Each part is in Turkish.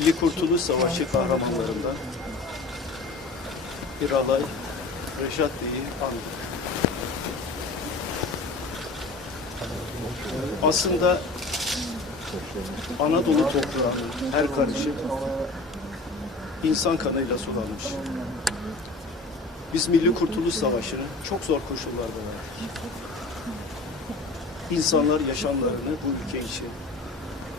Milli Kurtuluş Savaşı kahramanlarından bir alay Reşat Bey'i andık. Aslında Anadolu toprağı her karışı insan kanıyla sulanmış. Biz Milli Kurtuluş Savaşı'nı çok zor koşullarda verdik. İnsanlar yaşamlarını bu ülke için,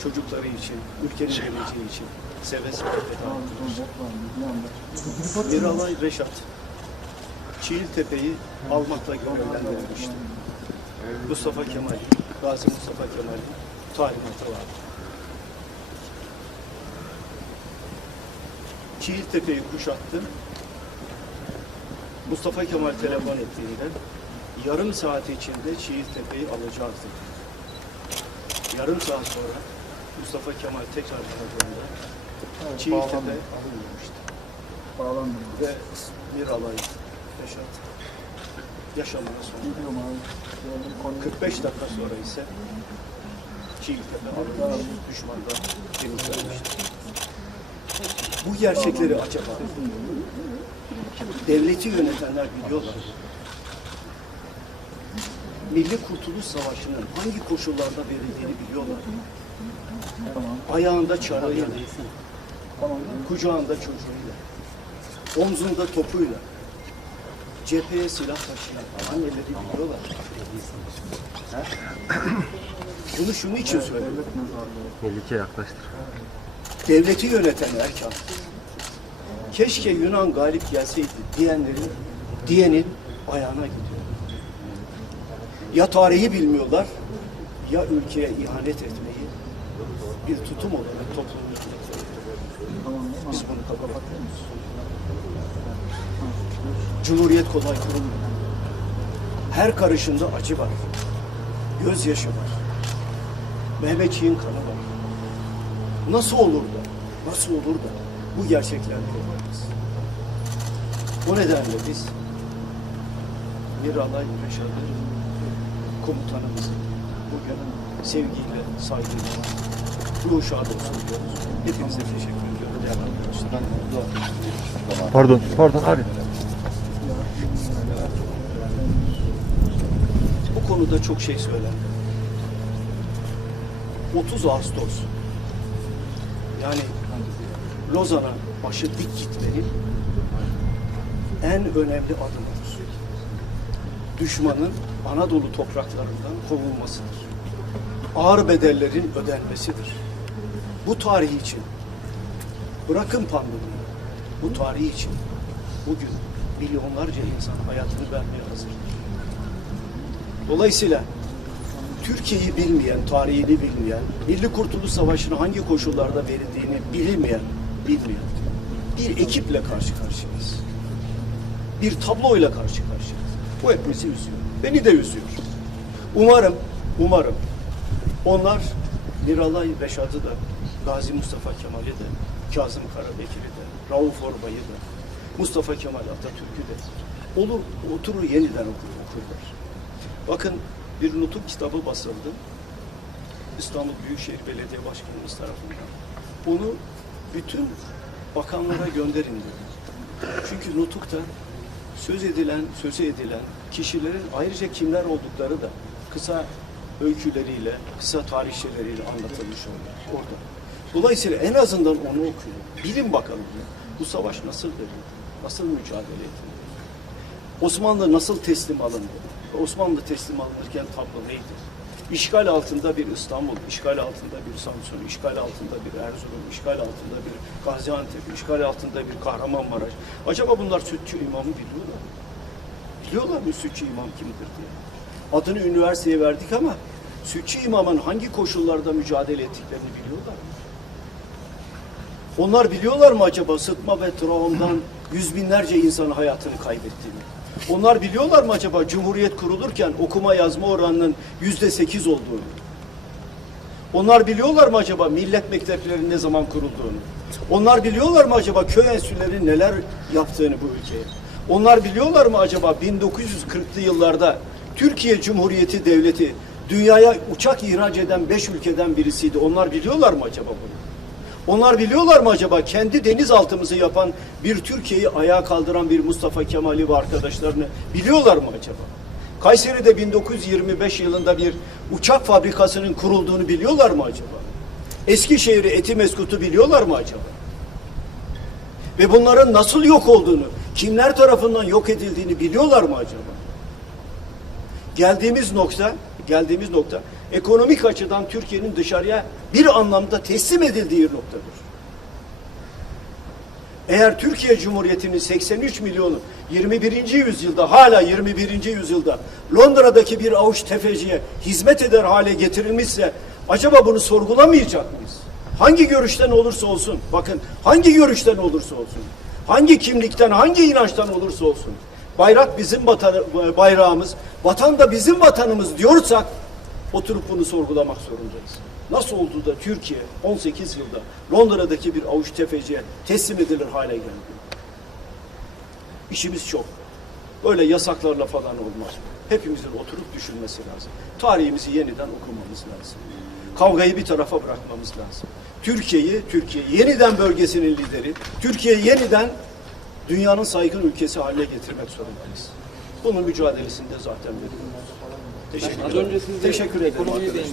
çocukları için, ülkenin geleceği için seve seve feda ettiler. Miralay Reşat, Çiğiltepe'yi almakla görevlendirilmişti. Mustafa Kemal, Gazi Mustafa Kemal'in talimatı vardı. Çiğiltepe'yi kuşattı. Mustafa Kemal telefon ettiğinde yarım saat içinde Çiğiltepe'yi alacağız dedi. Yarım saat sonra Mustafa Kemal tekrar aradığında Çiğiltepe alınmamıştı. Bağlanmıyor. Ve bir alay Reşat yaşamına son verdi. Gidiyorum abi. Gördüm konuyu. 45 dakika sonra ise Çiğiltepe alınmış, düşmandan temizlenmişti. Bu gerçekleri acaba devleti yönetenler biliyorlar. Milli Kurtuluş Savaşı'nın hangi koşullarda verildiğini biliyorlar. Tamam. Ayağında çarığıyla, Tamam. kucağında çocuğuyla, omzunda topuyla, cepheye silah taşıyan anneleri biliyorlar. Ha? Bunu şunun için söylüyorum. Melike yaklaştır. devleti yöneten erkan keşke Yunan galip gelseydi diyenlerin diyenin ayağına gidiyor. Ya tarihi bilmiyorlar ya ülkeye ihanet etmeyi bir tutum olarak toplumun Biz bunu etmiyoruz. Cumhuriyet kolay kurulmuyor. Her karışında acı var. Gözyaşı var. Mehmetçiğin kanı var. Nasıl olur da, nasıl olur da bu gerçeklerle yaparız? O nedenle biz Miralay Reşat'ı komutanımızı bugün sevgiyle, saygıyla ruhu şad olsun diyoruz. Hepinize teşekkür ediyorum. Pardon, pardon abi. Bu konuda çok şey söylendi. 30 Ağustos yani Lozan'a başı dik gitmenin en önemli adımıdır. Düşmanın Anadolu topraklarından kovulmasıdır. Ağır bedellerin ödenmesidir. Bu tarih için bırakın pandemiyi, bu tarih için bugün milyonlarca insan hayatını vermeye hazırdır. Dolayısıyla Türkiye'yi bilmeyen, tarihini bilmeyen, Milli Kurtuluş Savaşı'nın hangi koşullarda verildiğini bilmeyen, bilmeyen bir ekiple karşı karşıyayız. Bir tabloyla karşı karşıyayız. Bu hepimizi üzüyor. Beni de üzüyor. Umarım, umarım onlar Miralay Reşat'ı da, Gazi Mustafa Kemal'i de, Kazım Karabekir'i de, Rauf Orbay'ı da, Mustafa Kemal Atatürk'ü de olur, oturur yeniden okur, okurlar. Bakın bir nutuk kitabı basıldı. İstanbul Büyükşehir Belediye Başkanımız tarafından. Bunu bütün bakanlara gönderin dedi. Çünkü nutukta söz edilen, sözü edilen kişilerin ayrıca kimler oldukları da kısa öyküleriyle, kısa tarihçeleriyle anlatılmış oluyor orada. Dolayısıyla en azından onu okuyun. Bilin bakalım. Bu savaş nasıl verildi? Nasıl mücadele edildi? Osmanlı nasıl teslim alındı? Osmanlı teslim alınırken tablo neydi? İşgal altında bir İstanbul, işgal altında bir Samsun, işgal altında bir Erzurum, işgal altında bir Gaziantep, işgal altında bir Kahramanmaraş. Acaba bunlar Sütçü imamı biliyorlar mı? Biliyorlar mı Sütçü imam kimdir diye? Adını üniversiteye verdik ama Sütçü imamın hangi koşullarda mücadele ettiklerini biliyorlar mı? Onlar biliyorlar mı acaba sıtma ve travmadan yüz binlerce insanın hayatını kaybettiğini? Onlar biliyorlar mı acaba Cumhuriyet kurulurken okuma yazma oranının yüzde sekiz olduğunu? Onlar biliyorlar mı acaba millet mekteplerinin ne zaman kurulduğunu? Onlar biliyorlar mı acaba köy enstitülerinin neler yaptığını bu ülkeye? Onlar biliyorlar mı acaba 1940'lı yıllarda Türkiye Cumhuriyeti Devleti dünyaya uçak ihraç eden beş ülkeden birisiydi. Onlar biliyorlar mı acaba bunu? Onlar biliyorlar mı acaba kendi denizaltımızı yapan bir Türkiye'yi ayağa kaldıran bir Mustafa Kemal'i ve arkadaşlarını biliyorlar mı acaba? Kayseri'de 1925 yılında bir uçak fabrikasının kurulduğunu biliyorlar mı acaba? Eskişehir'i Etimeskut'u biliyorlar mı acaba? Ve bunların nasıl yok olduğunu, kimler tarafından yok edildiğini biliyorlar mı acaba? Geldiğimiz nokta, geldiğimiz nokta ekonomik açıdan Türkiye'nin dışarıya bir anlamda teslim edildiği noktadır. Eğer Türkiye Cumhuriyeti'nin 83 milyonu 21. yüzyılda hala 21. yüzyılda Londra'daki bir avuç tefeciye hizmet eder hale getirilmişse acaba bunu sorgulamayacak mıyız? Hangi görüşten olursa olsun, bakın hangi görüşten olursa olsun, hangi kimlikten, hangi inançtan olursa olsun, bayrak bizim vatanı, bayrağımız, vatan da bizim vatanımız diyorsak oturup bunu sorgulamak zorundayız. Nasıl oldu da Türkiye 18 yılda Londra'daki bir avuç tefeciye teslim edilir hale geldi? İşimiz çok. Böyle yasaklarla falan olmaz. Hepimizin oturup düşünmesi lazım. Tarihimizi yeniden okumamız lazım. Kavgayı bir tarafa bırakmamız lazım. Türkiye'yi, Türkiye yeniden bölgesinin lideri, Türkiye yeniden dünyanın saygın ülkesi haline getirmek zorundayız. Bunun mücadelesinde zaten veriyoruz. Teşekkür Az ederim. önce siz de Teşekkür ederim ekonomiye arkadaşlar.